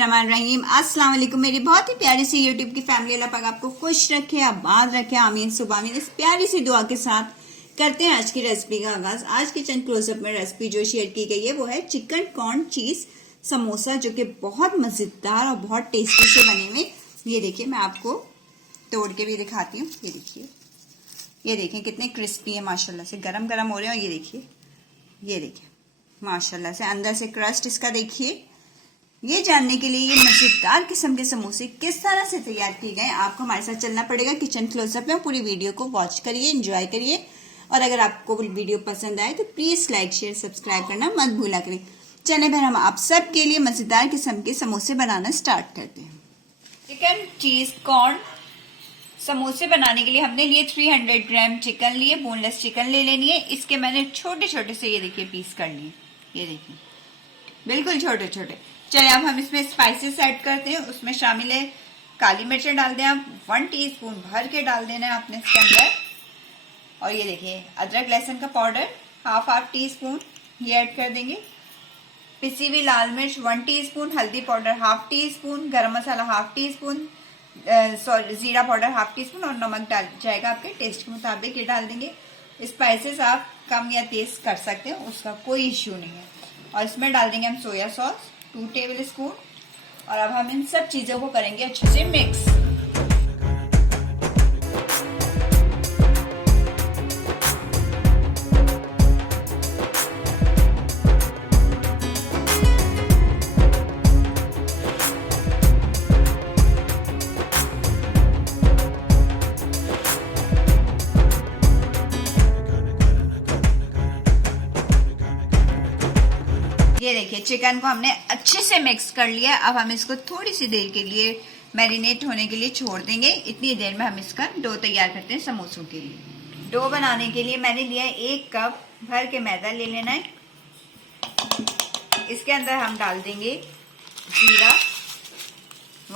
बिस्मिल्लाहिर्रहमानिर्रहीम। अस्सलाम वालेकुम। मेरी बहुत ही प्यारी सी यूट्यूब की फैमिली, अल्लाह पाक आपको खुश रखे, आबाद रखे, आमीन सुबह आमीन। इस प्यारी सी दुआ के साथ करते हैं आज की रेसिपी का आगाज। आज किचन क्लोजअप में रेसिपी जो शेयर की गई है वो है चिकन कॉर्न चीज समोसा, जो कि बहुत मजेदार और बहुत टेस्टी से बने हुए। ये देखिए, मैं आपको तोड़ के भी दिखाती हूँ। ये देखिए, ये देखिए कितने क्रिस्पी है, माशाल्लाह से गरम गरम हो रहे हैं। और ये देखिए माशाल्लाह से अंदर से क्रस्ट इसका देखिए। ये जानने के लिए ये मजेदार किस्म के समोसे किस तरह से तैयार किए गए, आपको हमारे साथ चलना पड़ेगा किचन क्लोजअप में। पूरी वीडियो को वॉच करिए, एंजॉय करिए। और अगर आपको वीडियो पसंद आए तो प्लीज लाइक शेयर सब्सक्राइब करना मत भूला करें। चले फिर हम आप सब के लिए मजेदार किस्म के समोसे बनाना स्टार्ट करते हैं। चिकन चीज कॉर्न समोसे बनाने के लिए हमने लिए 300 ग्राम चिकन लिए, बोनलेस चिकन ले लेनी है। इसके मैंने छोटे छोटे से ये देखिए पीस कर लिए, ये देखिए बिल्कुल छोटे छोटे। चलिए अब हम इसमें स्पाइसेस ऐड करते हैं। उसमें शामिल है काली मिर्चें डाल दें आप 1 टीस्पून भर के डाल देना है आपने इसके अंदर। और ये देखिए अदरक लहसुन का पाउडर हाफ टीस्पून ये ऐड कर देंगे। पिसी हुई लाल मिर्च 1 टीस्पून, हल्दी पाउडर हाफ टीस्पून, गरम मसाला हाफ टीस्पून, जीरा पाउडर हाफ टीस्पून और नमक डाल जाएगा आपके टेस्ट के मुताबिक, ये डाल देंगे। स्पाइसेस आप कम या तेज कर सकते हैं, उसका कोई इश्यू नहीं है। और इसमें डाल देंगे हम सोया सॉस 2 टेबल स्पून। और अब हम इन सब चीजों को करेंगे अच्छे से मिक्स। ये देखिए चिकन को हमने अच्छे से मिक्स कर लिया। अब हम इसको थोड़ी सी देर के लिए मैरिनेट होने के लिए छोड़ देंगे। इतनी देर में हम इसका डो तैयार करते हैं समोसों के लिए। डो बनाने के लिए मैंने लिया है 1 कप भर के मैदा ले लेना है। इसके अंदर हम डाल देंगे जीरा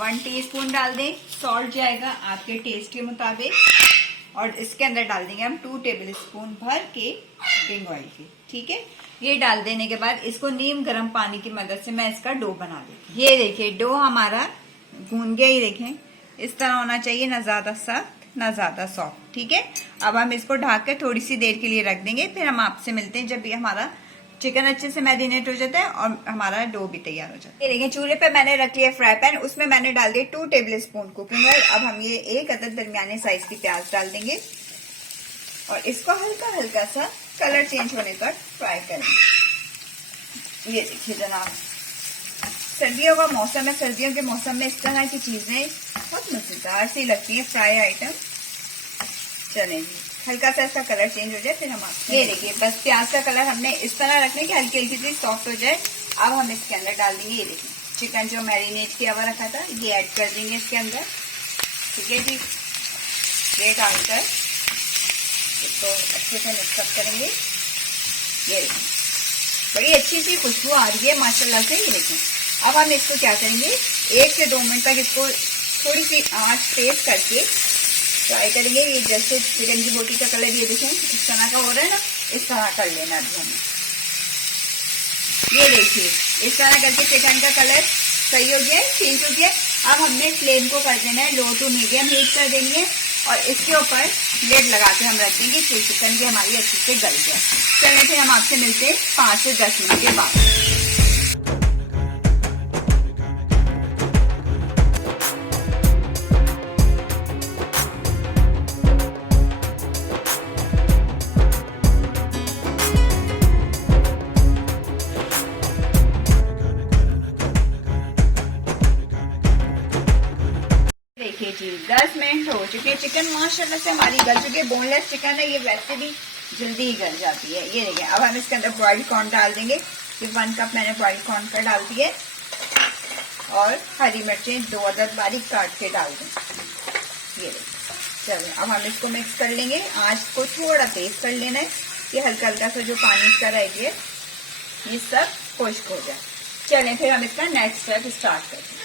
1 टीस्पून डाल दें, सॉल्ट जाएगा आपके टेस्ट के मुताबिक। और इसके अंदर डाल देंगे हम 2 टेबल स्पून भर के कुकिंग ऑयल के, ठीक है। ये डाल देने के बाद इसको नीम गर्म पानी की मदद से मैं इसका डो बना देती हूँ। ये देखिए डो हमारा गूंद गया, ही देखें इस तरह होना चाहिए, ना ज्यादा सख्त ना ज्यादा सॉफ्ट, ठीक है। अब हम इसको ढक कर थोड़ी सी देर के लिए रख देंगे। फिर हम आपसे मिलते हैं जब ये हमारा चिकन अच्छे से मैरिनेट हो जाता है और हमारा डो भी तैयार हो जाता है। ये देखिए चूल्हे पे मैंने रख लिया फ्राई पैन, उसमें मैंने डाल दिया 2 टेबल स्पून कुकिंग ऑयल। अब हम ये 1 अदद दरमियाने साइज की प्याज डाल देंगे और इसको हल्का हल्का सा कलर चेंज होने तक फ्राई करेंगे। ये देखिए जनाब, सर्दियों का मौसम है, सर्दियों के मौसम में इस तरह की चीजें बहुत मजेदार सी लगती है, फ्राई आइटम। चलें जी, हल्का सा इसका कलर चेंज हो जाए फिर हम ये देखिए बस प्याज का कलर हमने इस तरह रखना है कि हल्की हल्की सी सॉफ्ट हो जाए। अब हम इसके अंदर डाल देंगे, ये देखिए चिकन जो मैरिनेट किया हुआ रखा था ये ऐड कर देंगे इसके अंदर, ठीक है जी। ये डालकर इसको अच्छे से मिक्सअप करेंगे। ये देखिए बड़ी अच्छी सी खुशबू आ रही है माशाल्लाह से। ये देखें अब हम इसको क्या करेंगे, 1 से 2 मिनट तक इसको थोड़ी सी आंच तेज करके फ्राई करेंगे। ये जैसे चिकन की बोटी का कलर ये देखें इस तरह का हो रहा है ना, इस तरह कर लेना अभी हमें। ये देखिए इस तरह करके चिकन का कलर सही हो गया है, चेंज हो गया। अब हमने फ्लेम को कर देना है लो टू मीडियम हीट कर देनी है और इसके ऊपर लेड लगा के हम रख देंगे कि चिकन भी हमारी अच्छे से गल जाए। चलिए फिर हम आपसे मिलते हैं 5 से 10 मिनट के बाद। देखिए जी 10 मिनट हो चुके हैं, चिकन माशाल्लाह से हमारी गल चुकी है। बोनलेस चिकन है, ये वैसे भी जल्दी ही गल जाती है। ये देखिए अब हम इसके अंदर बॉइल्ड कॉर्न डाल देंगे। ये 1 कप मैंने बॉइल्ड कॉर्न का डाल दिए और हरी मिर्चें 2 अदद बारीक काट के डाल दें। ये देखिए चलिए अब हम इसको मिक्स कर लेंगे। आंच को थोड़ा तेज कर लेना है, ये हल्का हल्का सा जो पानी इसका रह गया ये सब खुश्क हो जाए। चलें फिर हम इसका नेक्स्ट स्टेप स्टार्ट करते हैं।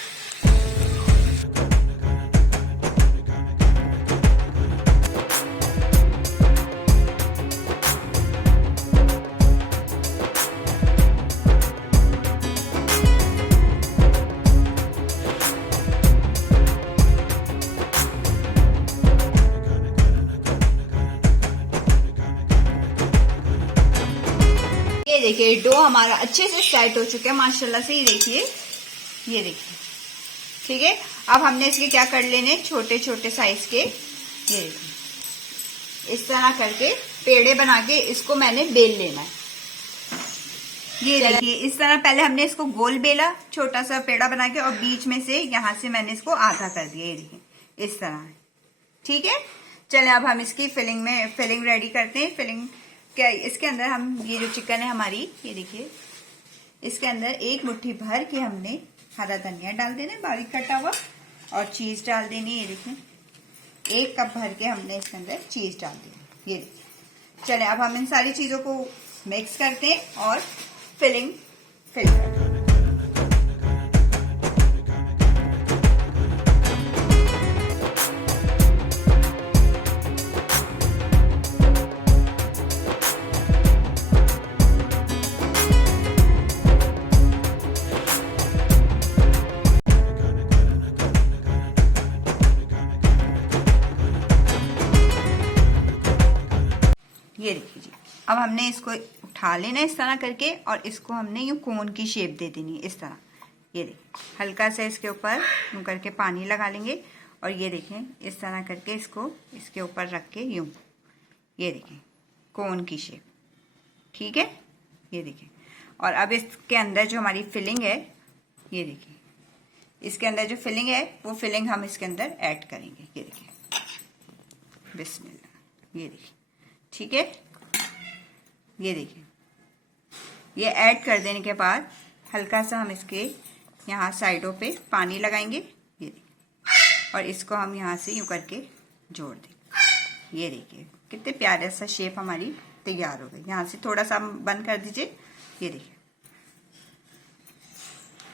देखिए डो हमारा अच्छे से सेट हो चुका है माशाल्लाह से। ये देखिए ठीक है। अब हमने इसके क्या कर लेने, छोटे छोटे साइज के, ये देखिए इस तरह करके पेड़े बना के इसको मैंने बेल लेना है। ये देखिए इस तरह पहले हमने इसको गोल बेला, छोटा सा पेड़ा बना के, और बीच में से यहाँ से मैंने इसको आधा कर दिया। ये देखिए इस तरह, ठीक है। चले अब हम इसकी फिलिंग रेडी करते हैं। फिलिंग क्या, इसके अंदर हम ये जो चिकन है हमारी, ये देखिए इसके अंदर एक मुट्ठी भर के हमने हरा धनिया डाल देना बारीक कटा हुआ, और चीज डाल देनी। ये देखिए 1 कप भर के हमने इसके अंदर चीज डाल दी। ये देखिए चले अब हम इन सारी चीजों को मिक्स करते हैं और फिलिंग फिल करते हैं। ये देखिए जी, अब हमने इसको उठा लेना इस तरह करके, और इसको हमने यूं कोन की शेप दे देनी है इस तरह। ये देखिए हल्का सा इसके ऊपर यूं करके पानी लगा लेंगे, और ये देखें इस तरह करके इसको इसके ऊपर रख के यूं, ये देखें कोन की शेप, ठीक है। ये देखिए, और अब इसके अंदर जो हमारी फिलिंग है, ये देखिए इसके अंदर जो फिलिंग है वो फिलिंग हम इसके अंदर ऐड करेंगे। ये देखिए बिस्मिल्लाह, ये देखिए ठीक है। ये देखिए ये ऐड कर देने के बाद हल्का सा हम इसके यहाँ साइडों पे पानी लगाएंगे। ये देखिए, और इसको हम यहाँ से यूं करके जोड़ देंगे। ये देखिए कितने प्यारे सा शेप हमारी तैयार हो गई। यहाँ से थोड़ा सा बंद कर दीजिए। ये देखिए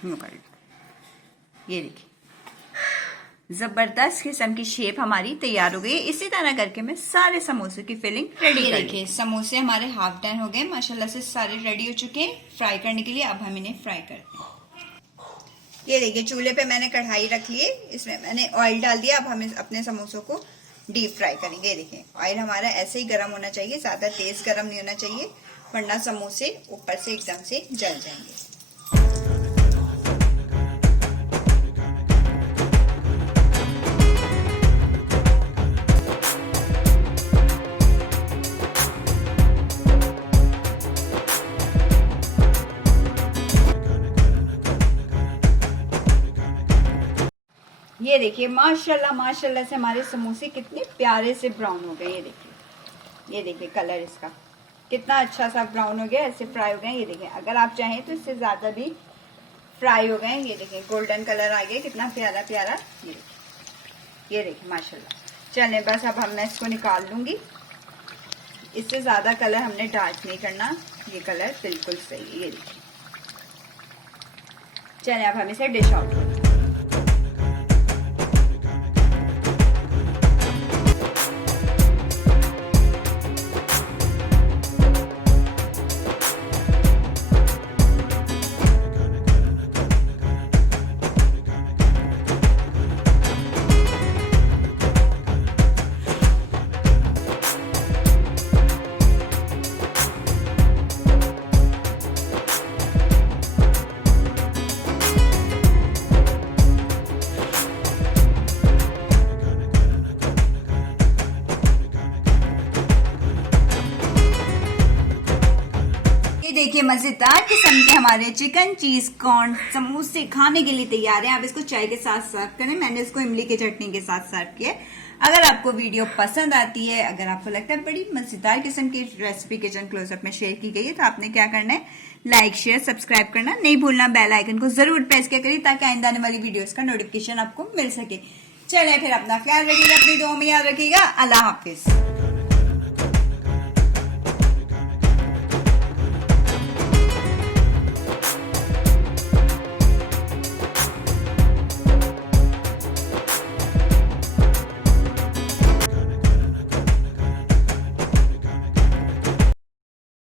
यूं कर लीजिए। ये देखिए जबरदस्त किस्म की शेप हमारी तैयार हो गई। इसी तरह करके मैं सारे समोसे की फिलिंग रेडी कर। देखिए समोसे हमारे हाफ डन हो गए माशाल्लाह से, सारे रेडी हो चुके हैं फ्राई करने के लिए। अब हम इन्हें फ्राई करते हैं। ये देखिए चूल्हे पे मैंने कढ़ाई रख ली है, इसमें मैंने ऑयल डाल दिया। अब हम अपने समोसों को डीप फ्राई करेंगे। ये देखिए ऑयल हमारा ऐसे ही गर्म होना चाहिए, ज्यादा तेज गर्म नहीं होना चाहिए, वरना समोसे ऊपर से एकदम से जल जाएंगे। ये देखिए माशाल्लाह से हमारे समोसे कितने प्यारे से ब्राउन हो गए। ये देखिए कलर इसका कितना अच्छा सा ब्राउन हो गया, ऐसे फ्राई हो गए। ये देखिए अगर आप चाहें तो इससे ज्यादा भी फ्राई हो गए। ये देखिए गोल्डन कलर आ गया, कितना प्यारा प्यारा। ये देखिए माशाल्लाह। चलें बस अब मैं इसको निकाल लूंगी। इससे ज्यादा कलर हमने डार्क नहीं करना, ये कलर बिल्कुल सही है। ये देखिए चलें अब हम इसे डिश आउट करते हैं। देखिए मजेदार किस्म के हमारे चिकन चीज कॉर्न समोसे खाने के लिए तैयार हैं। आप इसको चाय के साथ सर्व करें। मैंने इसको इमली की चटनी के साथ सर्व किया। अगर आपको वीडियो पसंद आती है, अगर आपको लगता है बड़ी मजेदार किस्म की रेसिपी किचन क्लोजअप में शेयर की गई है, तो आपने क्या करना है, लाइक शेयर सब्सक्राइब करना नहीं भूलना। बेल आइकन को जरूर प्रेस किया करिए ताकि आइंदा आने वाली वीडियोस का नोटिफिकेशन आपको मिल सके। चलिए फिर अपना ख्याल रखिएगा, अपनी दुआ में याद रखिएगा। अल्लाह हाफिज।